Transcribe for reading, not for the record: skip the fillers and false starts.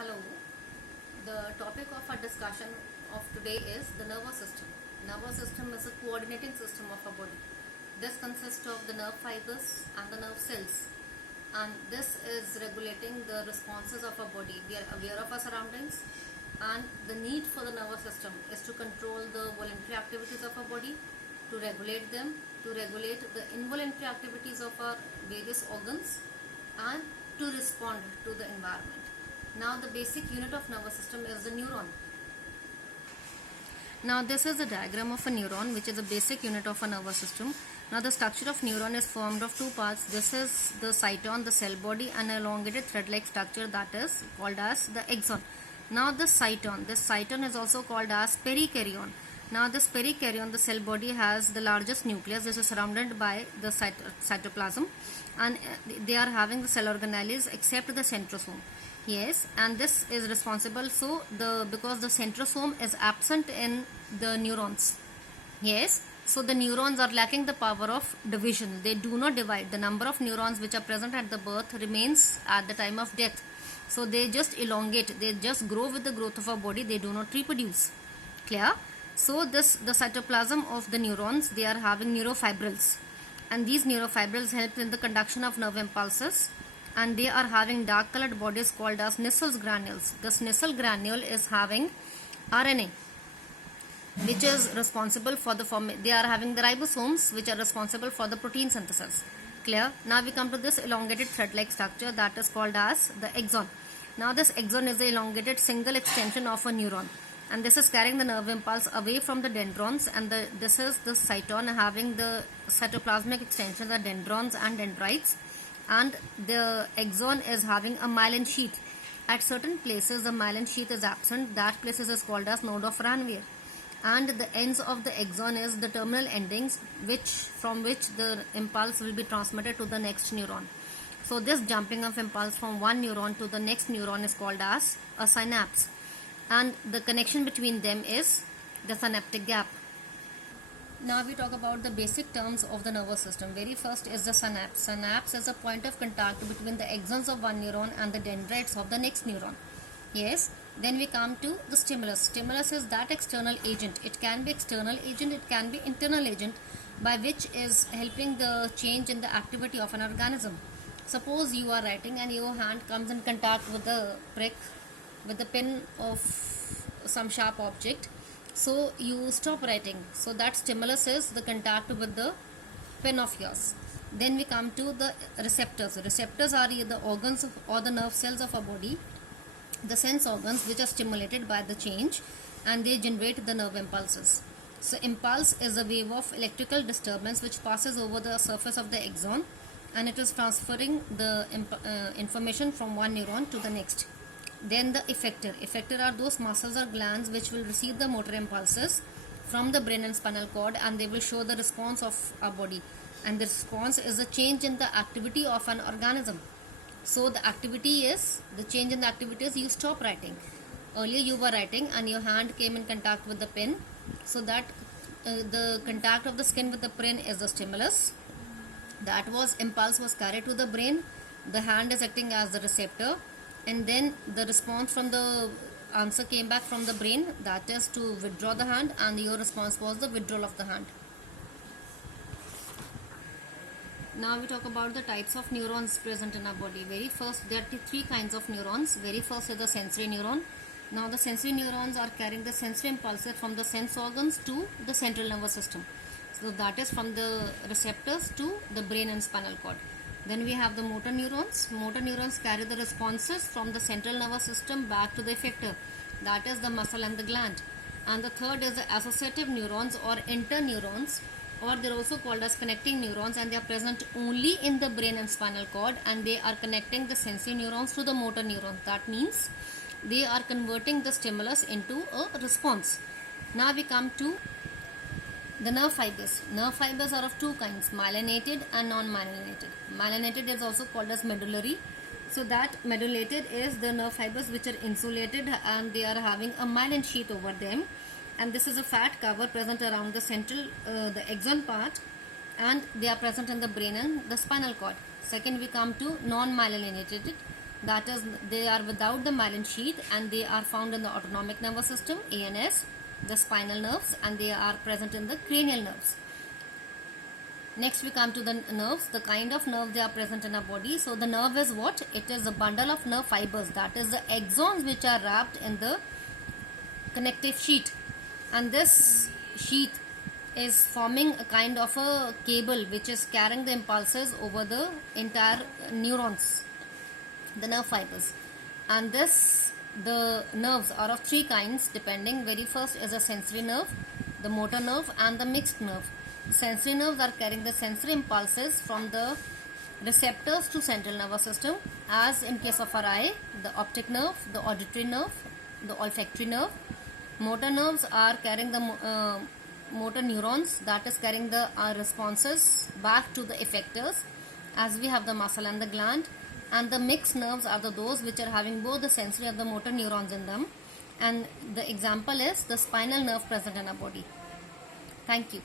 Hello. The topic of our discussion of today is the nervous system. Nervous system is a coordinating system of our body. This consists of the nerve fibers and the nerve cells, and this is regulating the responses of our body. We are aware of our surroundings, and the need for the nervous system is to control the voluntary activities of our body, to regulate them, to regulate the involuntary activities of our various organs, and to respond to the environment. Now the basic unit of nervous system is the neuron. Now this is a diagram of a neuron, which is a basic unit of a nervous system. Now the structure of neuron is formed of two parts. This is the cyton, the cell body, and an elongated thread-like structure that is called as the axon. Now this cyton is also called as perikaryon. Now this perikaryon, the cell body, has the largest nucleus. This is surrounded by the cytoplasm, and they are having the cell organelles except the centrosome. Yes, and this is responsible because the centrosome is absent in the neurons. Yes, so the neurons are lacking the power of division. They do not divide. The number of neurons which are present at the birth remains at the time of death. So they just elongate. They just grow with the growth of our body. They do not reproduce. Clear? So the cytoplasm of the neurons, they are having neurofibrils, and these neurofibrils help in the conduction of nerve impulses, and they are having dark colored bodies called as Nissl granules. This Nissl granule is having RNA, which is responsible for the they are having the ribosomes, which are responsible for the protein synthesis. Clear? Now we come to this elongated thread-like structure that is called as the axon. Now this axon is the elongated single extension of a neuron, and this is carrying the nerve impulse away from the dendrons, and this is the cyton having the cytoplasmic extensions, the dendrons and dendrites, and the axon is having a myelin sheath. At certain places the myelin sheath is absent. That places is called as node of Ranvier, and the ends of the axon is the terminal endings from which the impulse will be transmitted to the next neuron. So this jumping of impulse from one neuron to the next neuron is called as a synapse, and the connection between them is the synaptic gap. Now we talk about the basic terms of the nervous system. Very first is the synapse. Synapse is a point of contact between the axons of one neuron and the dendrites of the next neuron. Yes. Then we come to the stimulus. Stimulus is that external agent. It can be external agent, it can be internal agent, by which is helping the change in the activity of an organism. Suppose you are writing and your hand comes in contact with the prick, with the pen of some sharp object. So you stop writing. So that stimulus is the contact with the pen of yours. Then we come to the receptors. Receptors are the organs or the nerve cells of our body, the sense organs which are stimulated by the change, and they generate the nerve impulses. So impulse is a wave of electrical disturbance which passes over the surface of the axon, and it is transferring the information from one neuron to the next. Then the effector. Effector are those muscles or glands which will receive the motor impulses from the brain and spinal cord, and they will show the response of our body, and the response is a change in the activity of an organism. So the activity is, the change in the activity is you stop writing. Earlier you were writing and your hand came in contact with the pen, so that the contact of the skin with the pen is the stimulus. That was impulse was carried to the brain. The hand is acting as the receptor, and then the response from the answer came back from the brain, that is to withdraw the hand, and your response was the withdrawal of the hand. Now we talk about the types of neurons present in our body. Very first, there are three kinds of neurons. Very first is the sensory neuron. Now the sensory neurons are carrying the sensory impulses from the sense organs to the central nervous system. So that is from the receptors to the brain and spinal cord. Then we have the motor neurons. Motor neurons carry the responses from the central nervous system back to the effector, that is the muscle and the gland. And the third is the associative neurons or interneurons, or they are also called as connecting neurons, and they are present only in the brain and spinal cord, and they are connecting the sensory neurons to the motor neurons. That means they are converting the stimulus into a response. Now we come to the nerve fibers. Nerve fibers are of two kinds, myelinated and non-myelinated. Myelinated is also called as medullary. So that medullated is the nerve fibers which are insulated, and they are having a myelin sheath over them, and this is a fat cover present around the central, the axon part, and they are present in the brain and the spinal cord. Second we come to non-myelinated. that is, they are without the myelin sheath, and they are found in the autonomic nervous system, ANS, the spinal nerves, and they are present in the cranial nerves. Next we come to the nerves, the kind of nerve they are present in our body. So the nerve is what? It is a bundle of nerve fibers, that is the axons, which are wrapped in the connective sheath, and this sheath is forming a kind of a cable which is carrying the impulses over the entire neurons, the nerve fibers. And the nerves are of three kinds depending. Very first is a sensory nerve, the motor nerve, and the mixed nerve. Sensory nerves are carrying the sensory impulses from the receptors to central nervous system, as in case of our eye, the optic nerve, the auditory nerve, the olfactory nerve. Motor nerves are carrying the motor neurons, that is carrying the responses back to the effectors, as we have the muscle and the gland. And the mixed nerves are those which are having both the sensory and the motor neurons in them, and the example is the spinal nerve present in our body. Thank you.